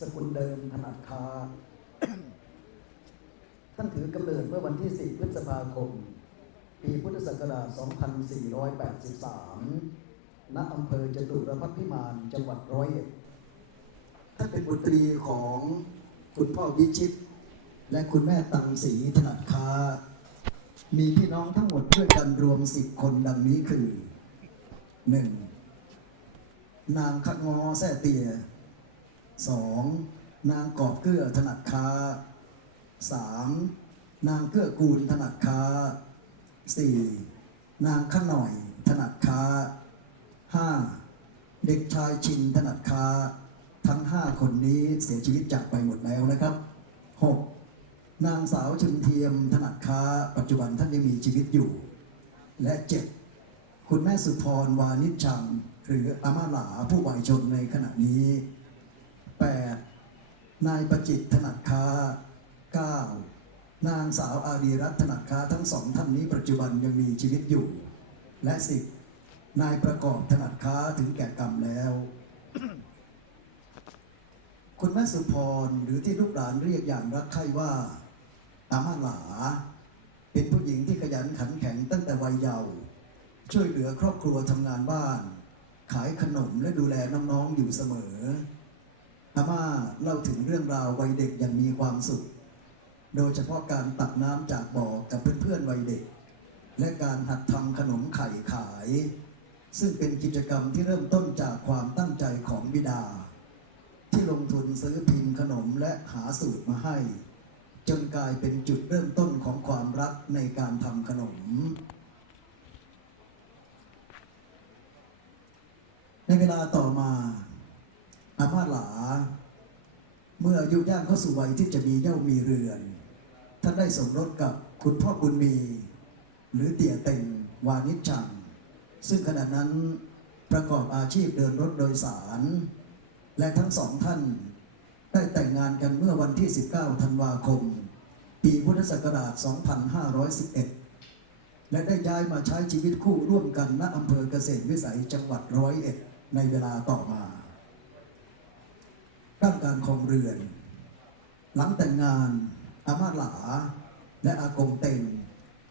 สกุลเดิมถนัดค้า ท่านถือกำเนิดเมื่อวันที่ 10 พฤษภาคม ปีพุทธศักราช 2483 ณอำเภอจตุรพักษ์พิมาน จังหวัดร้อยเอ็ด ท่านเป็นบุตรีของคุณพ่อวิชิต และคุณแม่ตังศรีถนัดค้า มีพี่น้องทั้งหมดด้วยกันรวมสิบคนดังนี้คือหนึ่งนางคัดงอแซ่เตีย สองนางกอบเกื้อถนัดค้าสามนางเกื้อกูลถนัดค้าสี่นางขหน่อยถนัดค้าห้าเด็กชายชินถนัดค้า ทั้งห้าคนนี้เสียชีวิตจากไปหมดแล้วนะครับหกนางสาวชุนเทียมถนัดค้า ปัจจุบันท่านยังมีชีวิตอยู่ และเจ็ดคุณแม่สุพรวานิชชัง หรืออามาหลาผู้วัยชนในขณะนี้ แปดนายประจิตถนัดค้าเก้านางสาวอารีรัตน์ถนัดค้าทั้งสองท่านนี้ปัจจุบันยังมีชีวิตอยู่ และสิบนายประกอบถนัดค้าถึงแก่กรรมแล้ว คุณแม่สุพรหรือที่ลูกหลานเรียกอย่างรักใคร่ว่าอาม่าหลา เป็นผู้หญิงที่ขยันขันแข็งตั้งแต่วัยเยาว์ช่วยเหลือครอบครัวทำงานบ้าน ขายขนมและดูแลน้องๆอยู่เสมอ อาม่าเล่าถึงเรื่องราววัยเด็กอย่างมีความสุข โดยเฉพาะการตักน้ำจากบ่อกับเพื่อนๆวัยเด็ก และการหัดทำขนมไข่ขาย ซึ่งเป็นกิจกรรมที่เริ่มต้นจากความตั้งใจของบิดา ที่ลงทุนซื้อพิมพ์ขนมและหาสูตรมาให้ จนกลายเป็นจุดเริ่มต้นของความรักในการทำขนมในเวลาต่อมา อาม่าหลา เมื่ออายุย่างเข้าสู่วัยที่จะมีเย่ามีเรือน ท่านได้สมรสกับคุณพ่อบุญมี หรือเตี่ยเต็งวานิชชัง ซึ่งขณะนั้นประกอบอาชีพเดินรถโดยสาร และทั้งสองท่าน ได้แต่งงานกันเมื่อวันที่ 19 ธันวาคม ปีพุทธศักราช 2511 และได้ย้ายมาใช้ชีวิตคู่ร่วมกันณอำเภอเกษตรวิสัยจังหวัดร้อยเอ็ดในเวลาต่อมา ด้านการครองเรือน หลังแต่งงานอาม่าหลา และอากงเต็ง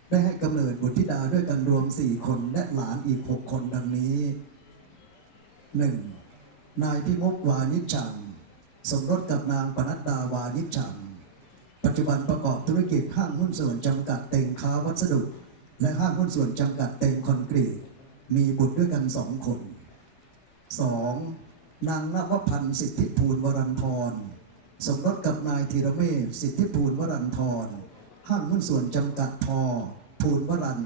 ได้ให้กำเนิดบุตรธิดาด้วยกันรวม4คนและหลานอีก6คนดังนี้ 1. นายพิมกวานิชชังสมรสกับนางปนัดดาวานิชชังปัจจุบันประกอบธุรกิจห้างหุ้นส่วนจำกัดเต็งค้าวัสดุ และห้างหุ้นส่วนจำกัดเต็งคอนกรีต มีบุตรด้วยกันสองคน 2. นางนวพันธ์สิทธิภูลวรันทรสมรสกับนายธีรเมธสิทธิภูลวรันทรห้างหุ้นส่วนจำกัดพอภูลวรัน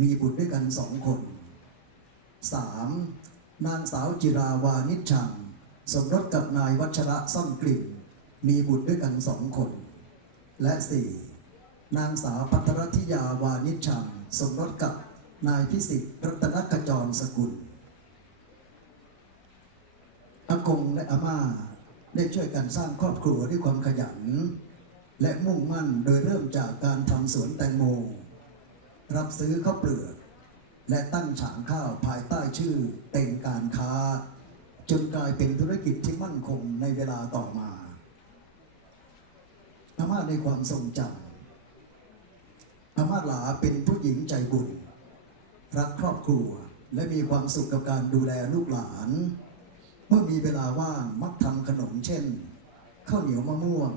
มีบุตรด้วยกันสองคน 3. นางสาวจิราวานิชชัง สมรสกับนายวัชระซ่อมกลิ่นมีบุตรด้วยกันสองคน และ 4. นางสาวพัทรธิยาวานิชชัง สมรสกับนายพิสิทธิ์รัตนกจรสกุล อากงและอาม่าได้ช่วยกันสร้างครอบครัวด้วยความขยัน และมุ่งมั่นโดยเริ่มจากการทำสวนแตงโม รับซื้อข้าวเปลือก และตั้งฉางข้าวภายใต้ชื่อเต็งการค้า จนกลายเป็นธุรกิจที่มั่นคงในเวลาต่อมาอาม่าในความทรงจำอาม่าหลาเป็นผู้หญิงใจบุญ รักครอบครัวและมีความสุขกับการดูแลลูกหลาน เมื่อมีเวลาว่างมักทำขนมเช่นข้าวเหนียวมะม่วง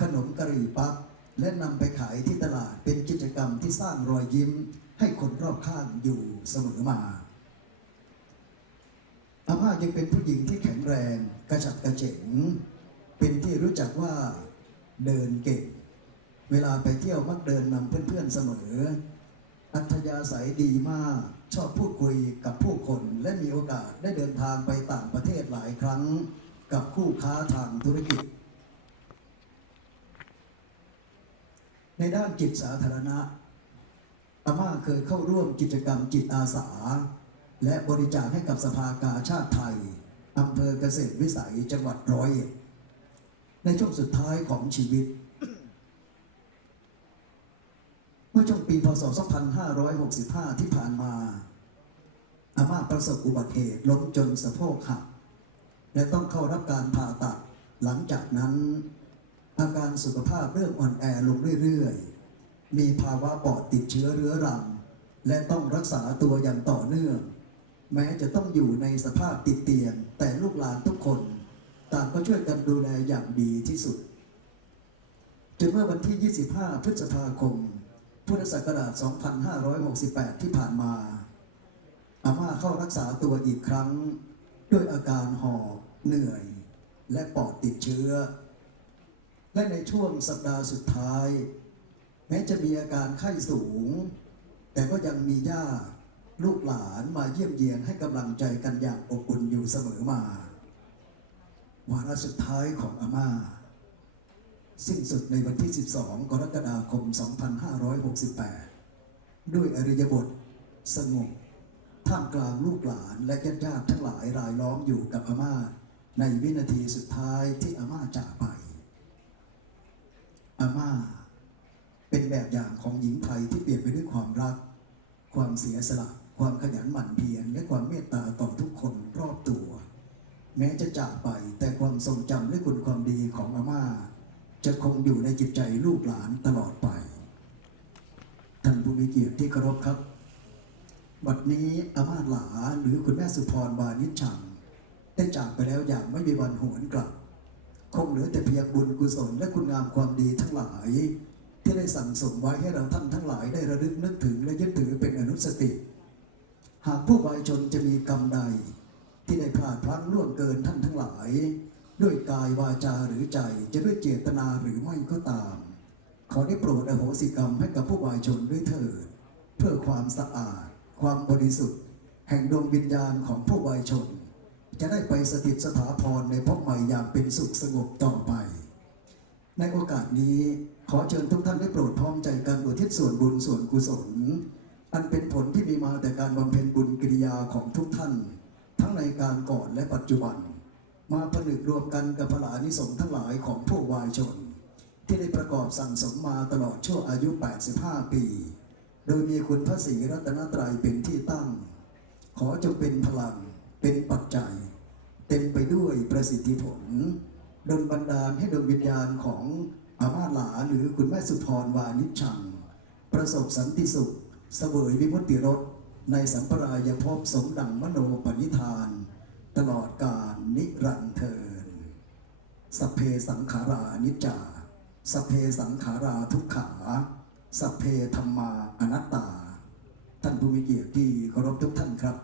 ขนมกะหรี่ปั๊บและนำไปขายที่ตลาดเป็นกิจกรรมที่สร้างรอยยิ้ม ให้คนรอบข้างอยู่เสมอมาอาม่ายังเป็นผู้หญิงที่แข็งแรงกระฉับกระเฉง เป็นที่รู้จักว่าเดินเก่ง เวลาไปเที่ยวมักเดินนำเพื่อนๆเสมอ อัธยาศัยดีมาก ชอบพูดคุยกับผู้คนและมีโอกาสได้เดินทางไปต่างประเทศหลายครั้งกับคู่ค้าทางธุรกิจ ในด้านจิตสาธารณะอาม่าเคยเข้าร่วมกิจกรรมจิตอาสา และบริจาคให้กับสภากาชาติไทยอำเภอเกษตรวิสัยจังหวัดร้อยเอ็ดในช่วงสุดท้ายของชีวิต เมื่อช่วงปีพศ 2565 ที่ผ่านมา อาม่าประสบอุบัติเหตุล้มจนสะโพกหัก และต้องเข้ารับการผ่าตัด หลังจากนั้น อาการสุขภาพเริ่มอ่อนแอลงเรื่อยๆ มีภาวะปอดติดเชื้อเรื้อรัง และต้องรักษาตัวอย่างต่อเนื่อง แม้จะต้องอยู่ในสภาพติดเตียง แต่ลูกหลานทุกคน ต่างก็ช่วยกันดูแลอย่างดีที่สุด จนเมื่อวันที่ 25 พฤษภาคม พุทธศักราช 2568 ที่ผ่านมา อาม่าเข้ารักษาตัวอีกครั้ง ด้วยอาการหอบเหนื่อย และปอดติดเชื้อ และในช่วงสัปดาห์สุดท้าย แม้จะมีอาการไข้สูง แต่ก็ยังมีญาติลูกหลานมาเยี่ยมเยียนให้กำลังใจกันอย่างอบอุ่นอยู่เสมอมา วาระสุดท้ายของอาม่า สิ้นสุดในวันที่ 12 กรกฎาคม 2568 ด้วยอริยบท สงบท่ามกลางลูกหลานและญาติญาติทั้งหลายรายล้อมอยู่กับอาม่า ในวินาทีสุดท้ายที่อาม่าจากไป อาม่า เป็นแบบอย่างของหญิงไทยที่เปลี่ยนไปด้วยความรัก ความเสียสละ ความขยันหมั่นเพียรและความเมตตาต่อทุกคนรอบตัว แม้จะจากไปแต่ความทรงจำและคุณความดีของอาม่า จะคงอยู่ในจิตใจลูกหลานตลอดไป ท่านผู้มีเกียรติที่เคารพครับ บัดนี้อาม่าหลาหรือคุณแม่สุพรวานิชชัง ได้จากไปแล้วอย่างไม่มีวันหวนกลับ คงเหลือแต่เพียงบุญกุศลและคุณงามความดีทั้งหลาย ที่ได้สั่งสมไว้ให้เราท่านทั้งหลายได้ระลึกนึกถึงและยึดถือเป็นอนุสติ หากผู้วายชนจะมีกรรมใด ที่ได้พลาดพลั้งล่วงเกินท่านทั้งหลาย ด้วยกายวาจาหรือใจจะด้วยเจตนาหรือไม่ก็ตาม ขอได้โปรดอโหสิกรรมให้กับผู้วายชนด้วยเถิดเพื่อความสะอาด ความบริสุทธิ์ แห่งดวงวิญญาณของผู้วายชน จะได้ไปสถิตสถาพรในภพใหม่อย่างเป็นสุขสงบต่อไป ในโอกาสนี้ขอเชิญทุกท่านได้โปรดพร้อมใจกันอุทิศส่วนบุญส่วนกุศล อันเป็นผลที่มีมาแต่การบำเพ็ญบุญกิริยาของทุกท่าน ทั้งในการก่อนและปัจจุบัน มาผนึกรวมกันกับพลานิสงส์ทั้งหลายของผู้วายชน ที่ได้ประกอบสั่งสมมาตลอดช่วงอายุ 85 ปี โดยมีคุณพระศรีรัตนตรัยเป็นที่ตั้ง ขอจงเป็นพลังเป็นปัจจัย เต็มไปด้วยประสิทธิผลดลบันดาลให้ดวงวิญญาณของอาม่าหลาหรือคุณแม่สุพรวานิชชัง ประสบสันติสุขเสวยวิมุตติรสในสัมปรายภพสมดังมโนปณิธาน ตลอดกาลนิรันเทินสัพเพสังขารานิจจาสัพเพสังขาราทุกขาสัพเพธรรมาอนัตตา ท่านผู้มีเกียรติที่เคารพทุกท่านครับ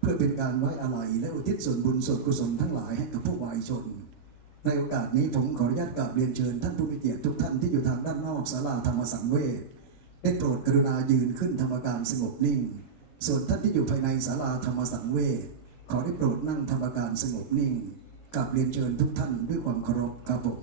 เพื่อเป็นการไว้อาลัยและอุทิศส่วนบุญส่วนกุศลทั้งหลายให้กับผู้วายชน ในโอกาสนี้ผมขออนุญาตกราบเรียนเชิญ ท่านผู้มีเกียรติทุกท่านที่อยู่ทางด้านนอกศาลาธรรมสังเวชได้โปรดกรุณายืนขึ้นทำการสงบนิ่ง ส่วนท่านที่อยู่ภายในศาลาธรรมสังเวช ขอได้โปรดนั่งทำการสงบนิ่งกับเรียนเชิญทุกท่านด้วยความเคารพครับผม